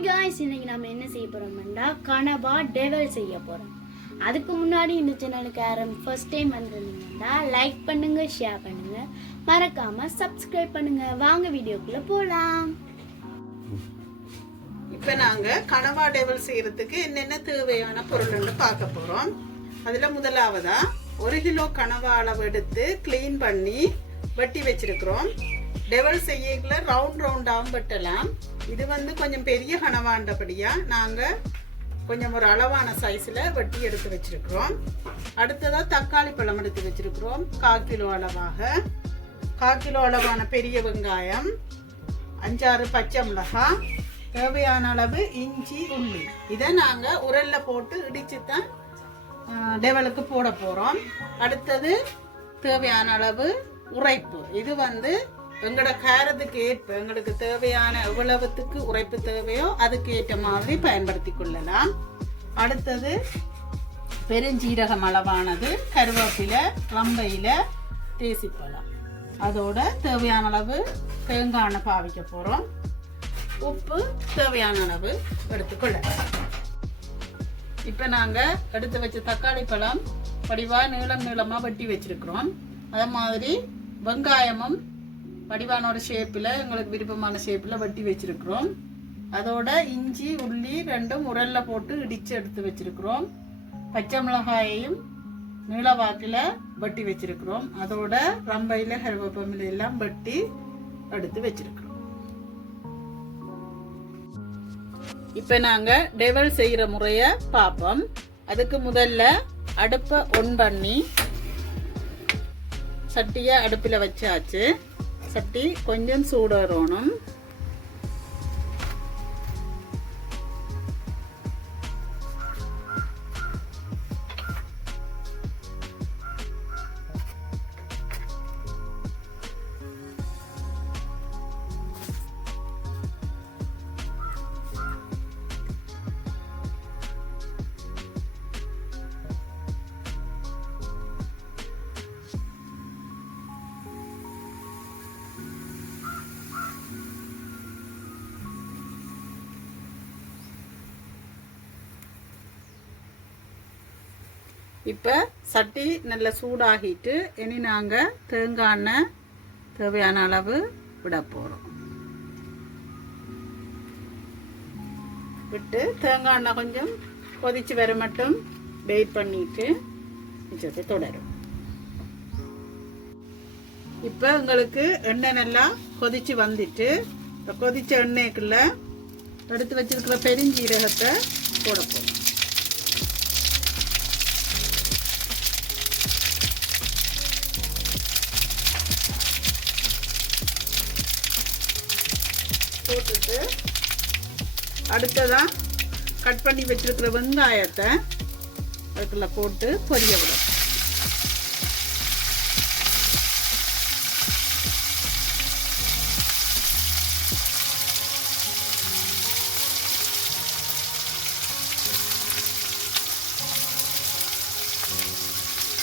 Hi guys, இன்னைக்கு நம்ம என்ன செய்ய போறோம்னா கனவா டெவல் செய்ய போறோம். அதுக்கு முன்னாடி இந்த சேனலுக்கு யாரும் ஃபர்ஸ்ட் டைம் வந்திருந்தீங்கன்னா லைக் பண்ணுங்க, ஷேர் பண்ணுங்க, மறக்காம சப்ஸ்கிரைப் பண்ணுங்க. வாங்க வீடியோக்குள்ள போலாம். இப்போ நாங்க கனவா டெவல் செய்யறதுக்கு என்னென்ன தேவையான பொருள்னு பார்க்க போறோம். அதுல முதலாவதா 1 கிலோ கனவா அளவு எடுத்து கிளீன் பண்ணி வெட்டி வச்சிருக்கிறோம். டெவல் செய்யல ரவுண்ட் ரவுண்டாகவும் வெட்டலாம். இது கொஞ்சம் பெரிய கனவாண்டபடியா நாங்க கொஞ்சம் ஒரு அளவான சைஸ்ல வெட்டி எடுத்து வச்சிருக்கிறோம். அடுத்ததா தக்காளி பழம் எடுத்து வச்சிருக்கிறோம் 1/4 கிலோ அளவாக. 1/4 கிலோ அளவான பெரிய வெங்காயம், 5-6 பச்சை மிளகாய், தேவையான அளவு இஞ்சி, உள்ளி. இதை நாங்க உரல்ல போட்டு இடிச்சு தான் டெவலுக்கு போட போறோம். அடுத்தது தேவையான அளவு உரைப்பு. இது எங்களோட காரத்துக்கு ஏற்ப எங்களுக்கு தேவையான எவ்வளவுத்துக்கு உரைப்பு தேவையோ அதுக்கு ஏற்ற மாதிரி பயன்படுத்தி கொள்ளலாம். அடுத்தது பெருஞ்சீரகம் அளவானது, கருவேப்பிலை, ரம்பையில, தேசிப்பழம். அதோட தேவையான அளவு தேங்காய் எண்ணெய் பாவிக்க போறோம். உப்பு தேவையான அளவு எடுத்துக்கொள்ளலாம். இப்ப நாங்க எடுத்து வச்ச தக்காளி பழம் வடிவா நீளமா வெட்டி வச்சிருக்கிறோம். அதே மாதிரி வெங்காயமும் வடிவான ஒரு ஷேப்பில் எங்களுக்கு விருப்பமான ஷேப்பில் வெட்டி வச்சிருக்கிறோம். அதோட இஞ்சி, உள்ளி ரெண்டும் உரல்ல போட்டு இடிச்சு எடுத்து வச்சிருக்கிறோம். பச்சை மிளகாயையும் நீளவாக்கில் வெட்டி வச்சிருக்கிறோம். அதோட ரம்பையில, கருவேப்பிலை எல்லாம் வெட்டி எடுத்து வச்சிருக்கிறோம். இப்ப நாங்க டெவல் செய்யற முறைய பார்ப்போம். அதுக்கு முதல்ல அடுப்பை ஒன் பண்ணி சட்டியை அடுப்பில் வச்சாச்சு. சட்டி கொஞ்சம் சூடறணும். இப்போ சட்டி நல்லா சூடாகிட்டு இனி நாங்கள் தேங்காய் எண்ணெய் தேவையான அளவு விட போகிறோம். விட்டு தேங்காய் எண்ணெய் கொஞ்சம் கொதிச்சு வர மட்டும் வெயிட் பண்ணிட்டு மிச்சத்தை தொடரும். இப்போ உங்களுக்கு எண்ணெய் நல்லா கொதிச்சு வந்துட்டு கொதிச்ச எண்ணெய்க்குள்ள எடுத்து வச்சிருக்கிற பெருஞ்சீரகத்தை போட போகிறோம். போட்டுட்டு அடுத்ததான் கட் பண்ணி வச்சிருக்கிற வெங்காயத்தை அதுக்குள்ள போட்டு பொரிய விடும்.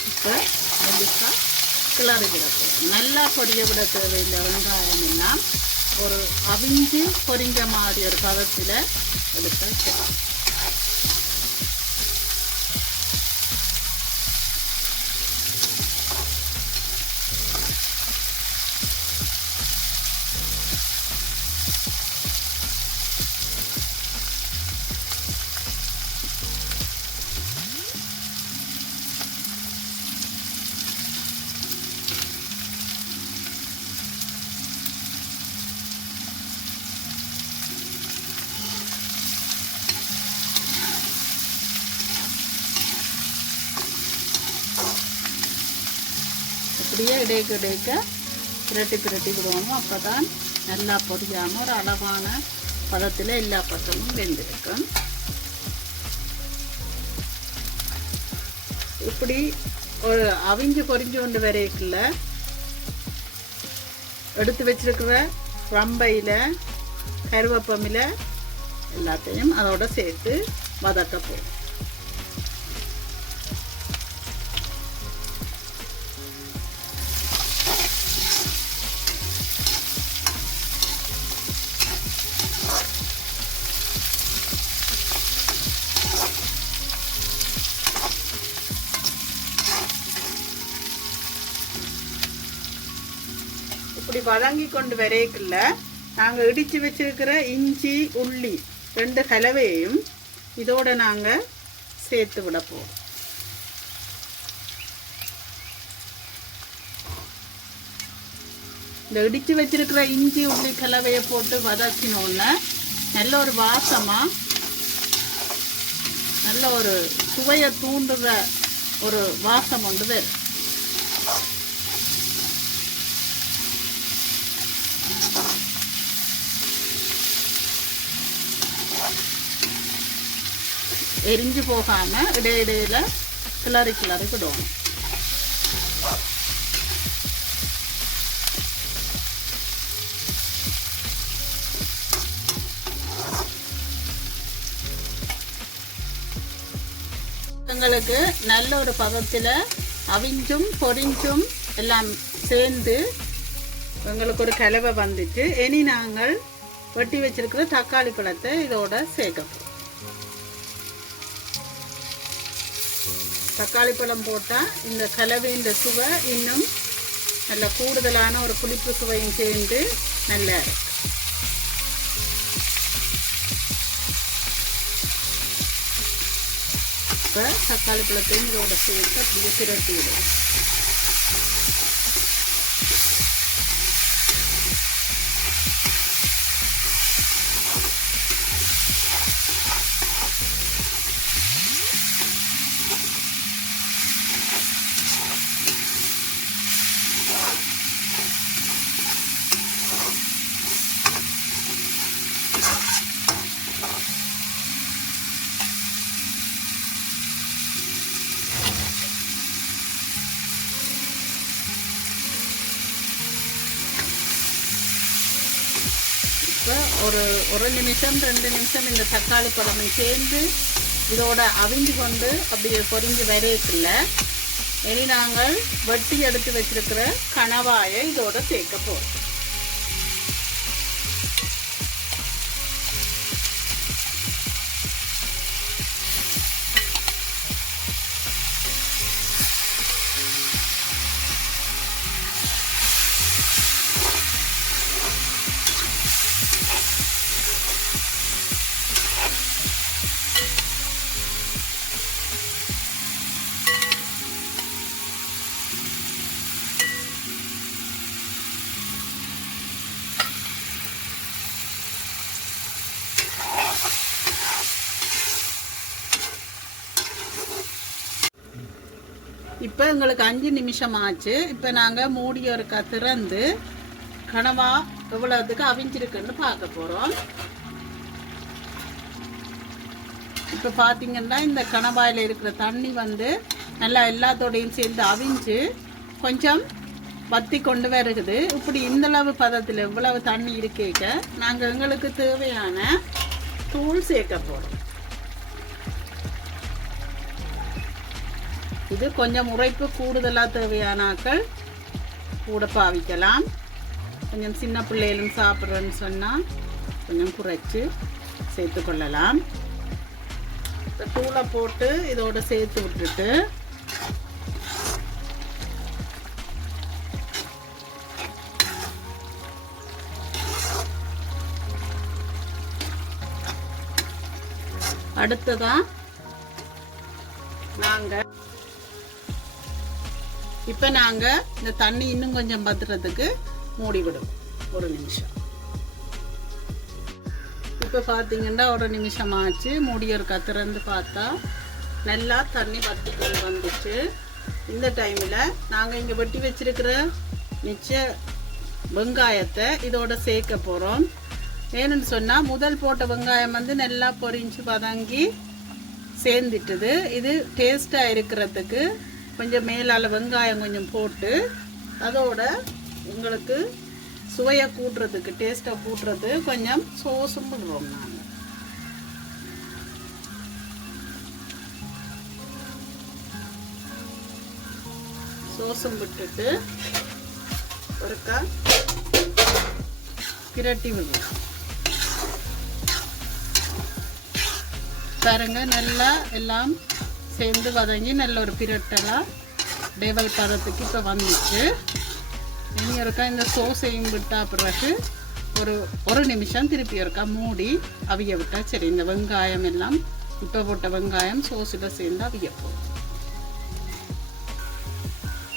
இப்போ கிளறி விட போகும். நல்லா பொரிய விட தேவையில்லை. வெங்காயம் எல்லாம் ஒரு அவிஞ்சு பொரிஞ்ச மாதிரி ஒரு பதத்தில் எடுத்து இப்படியே இடைக்க பிரட்டி விடுவோம். அப்போ தான் நல்லா பொரியாமல் ஒரு அளவான பதத்தில் எல்லா பக்கமும் வெந்திருக்கும். இப்படி ஒரு அவிஞ்சு பொரிஞ்சு கொண்டு வரைக்குள்ள எடுத்து வச்சிருக்கிற ரம்பையில், கருவேப்பிலை எல்லாத்தையும் அதோட சேர்த்து வதக்க போகும். வதங்கி கொண்டு வரைக்குள்ள நாங்கள் இடித்து வச்சிருக்கிற இஞ்சி உள்ளி 2 கலவையையும் இதோட நாங்கள் சேர்த்து விட போகிறோம். இந்த இடித்து வச்சிருக்கிற இஞ்சி உள்ளி கலவையை போட்டு வதக்கினோன்னு நல்ல ஒரு வாசமாக நல்ல ஒரு சுவையை தூண்டுற ஒரு வாசம் ஒன்று வரும். எரிஞ்சு போகாமல் இடையிடையில் கிளறி விடணும். எங்களுக்கு நல்ல ஒரு பதத்தில் அவிஞ்சும் பொரிஞ்சும் எல்லாம் சேர்ந்து எங்களுக்கு ஒரு கலவை வந்துட்டு இனி நாங்கள் வெட்டி வச்சிருக்கிற தக்காளி பழத்தை இதோட சேர்க்கணும். தக்காளி பழம் போட்டால் இந்த கலவையின் சுவை இன்னும் நல்ல கூடுதலான ஒரு புளிப்பு சுவையும் சேர்ந்து நல்லா இருக்கு. இப்போ தக்காளி பழத்தையும் இதோட சேர்த்து அப்படியே திரட்டி விடுவோம். ஒரு நிமிஷம் 2 நிமிஷம் இந்த தக்காளி பழமும் சேர்ந்து இதோட அவிஞ்சு கொண்டு அப்படியே பொரிஞ்சு வரைக்குள்ள இனி நாங்கள் வெட்டி எடுத்து வச்சிருக்கிற கணவாயை இதோட சேர்க்க போகிறோம். இப்போ எங்களுக்கு 5 நிமிஷம் ஆச்சு. இப்போ நாங்கள் மூடிய ஒருக்கா திறந்து கனவா எவ்வளோத்துக்கு அவிஞ்சிருக்குன்னு பார்க்க போகிறோம். இப்போ பார்த்தீங்கன்னா இந்த கனவாயில் இருக்கிற தண்ணி வந்து நல்லா எல்லாத்தோடையும் சேர்ந்து அவிஞ்சு கொஞ்சம் வத்தி கொண்டு வருகுது. இப்படி இந்தளவு பதத்தில் எவ்வளவு தண்ணி இருக்கேக்க நாங்கள் எங்களுக்கு தேவையான தூள் சேர்க்க போகிறோம். இது கொஞ்சம் உரைப்பு கூடுதலாக தேவையான ஆக்கள் கூட பாவிக்கலாம். கொஞ்சம் சின்ன பிள்ளைகளும் சாப்பிட்றேன்னு சொன்னால் கொஞ்சம் குறைச்சி சேர்த்து கொள்ளலாம். இப்போ தூளை போட்டு இதோட சேர்த்து விட்டுட்டு அடுத்ததான் இப்போ நாங்கள் இந்த தண்ணி இன்னும் கொஞ்சம் பத்துறதுக்கு மூடி விடுவோம் 1 நிமிஷம். இப்போ பார்த்தீங்கன்னா 1 நிமிஷம் ஆச்சு. மூடி ஒரு திறந்து பார்த்தா நல்லா தண்ணி வத்திட்டு வந்துச்சு. இந்த டைமில் நாங்கள் இங்கே வெட்டி வச்சிருக்கிற மிச்ச வெங்காயத்தை இதோட சேர்க்க போகிறோம். ஏன்னு சொன்னால் முதல் போட்ட வெங்காயம் வந்து நல்லா பொரிஞ்சு வதங்கி சேர்ந்துட்டுது. இது டேஸ்ட்டாக இருக்கிறதுக்கு கொஞ்சம் மேலால் வெங்காயம் கொஞ்சம் போட்டு அதோட உங்களுக்கு சுவையை கூட்டுறதுக்கு டேஸ்ட்டை கூட்டுறது கொஞ்சம் சோஸும் விடுறோம். நாங்கள் சோஸும் விட்டுட்டு ஒருக்கா பிரட்டி விடுவோம். பாருங்க நல்லா எல்லாம் சேர்ந்து வதங்கி நல்ல ஒரு பிரட்டலாக டேவல் பதத்துக்கு இப்போ வந்துச்சு. இனி ஒருக்கா இந்த சோஸையும் விட்டா பிறகு ஒரு நிமிஷம் திருப்பி ஒருக்கா மூடி அவிய விட்டா சரி. இந்த வெங்காயம் எல்லாம் இப்போ போட்ட வெங்காயம் சோஸில் சேர்ந்து அவிய போகும்.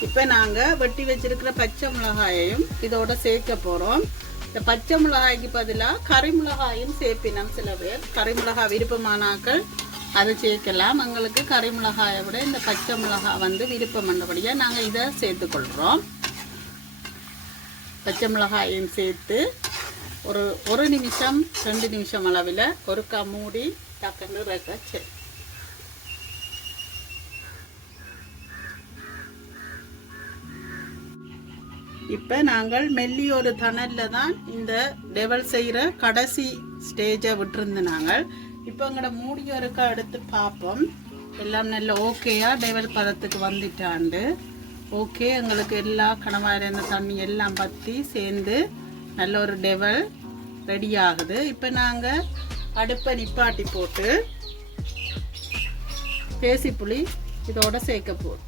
இப்போ நாங்கள் வெட்டி வச்சிருக்கிற பச்சை மிளகாயையும் இதோட சேர்க்க போகிறோம். இந்த பச்சை மிளகாய்க்கு பதிலாக கறி மிளகாயும் சேர்ப்பினோம். சில பேர் கறி மிளகாய் விருப்பமானாக்கள் அதை சேர்க்கலாம். எங்களுக்கு கறி மிளகாயை விட இந்த பச்சை மிளகாய் வந்து விருப்பம் பண்ணபடியாக நாங்கள் இதை சேர்த்துக்கொள்கிறோம். பச்சை மிளகாயும் சேர்த்து ஒரு நிமிஷம் 2 நிமிஷம் அளவில் ஒருக்கா மூடி டக்குன்னு வைக்க சரி. இப்போ நாங்கள் மெல்லி ஒரு தணலில் தான் இந்த டெவல் செய்கிற கடைசி ஸ்டேஜை விட்டுருந்து நாங்கள் இப்போ எங்களோட மூடி ஒருக்கா எடுத்து பார்ப்போம். எல்லாம் நல்ல ஓகேயா டெவல் பதத்துக்கு வந்துட்டாண்டு. ஓகே, எங்களுக்கு எல்லா கணவாயில் இருந்த தண்ணி எல்லாம் பற்றி சேர்ந்து நல்ல ஒரு டெவல் ரெடி ஆகுது. இப்போ நாங்கள் அடுப்பை நிப்பாட்டி போட்டு தேசிப்புளி இதோட சேர்க்க போகிறோம்.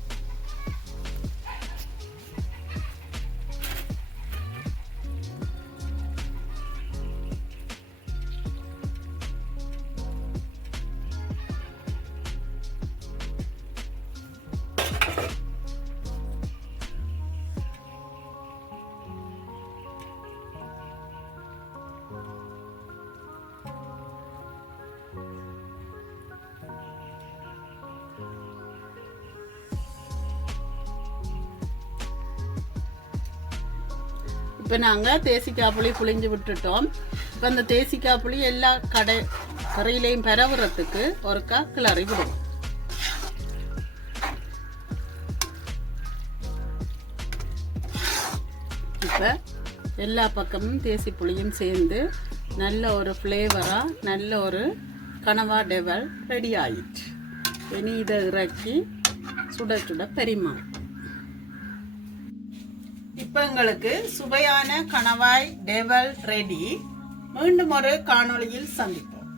இப்போ நாங்கள் தேசிக்காய் புளி புளிஞ்சு விட்டுட்டோம். இப்போ அந்த தேசிக்காய் புளி எல்லா கரையிலையும் பரவுறதுக்கு ஒருக்கா கிளறி விடுவோம். இப்போ எல்லா பக்கமும் தேசி புளியும் சேர்ந்து நல்ல ஒரு ஃப்ளேவராக நல்ல ஒரு கனவா டெவல் ரெடி ஆயிடுச்சு. இனி இதை இறக்கி சுட சுட பரிமாறும். இப்போ எங்களுக்கு சுவையான கணவாய் டெவல் ரெடி. மீண்டும் ஒரு காணொளியில் சந்திப்போம்.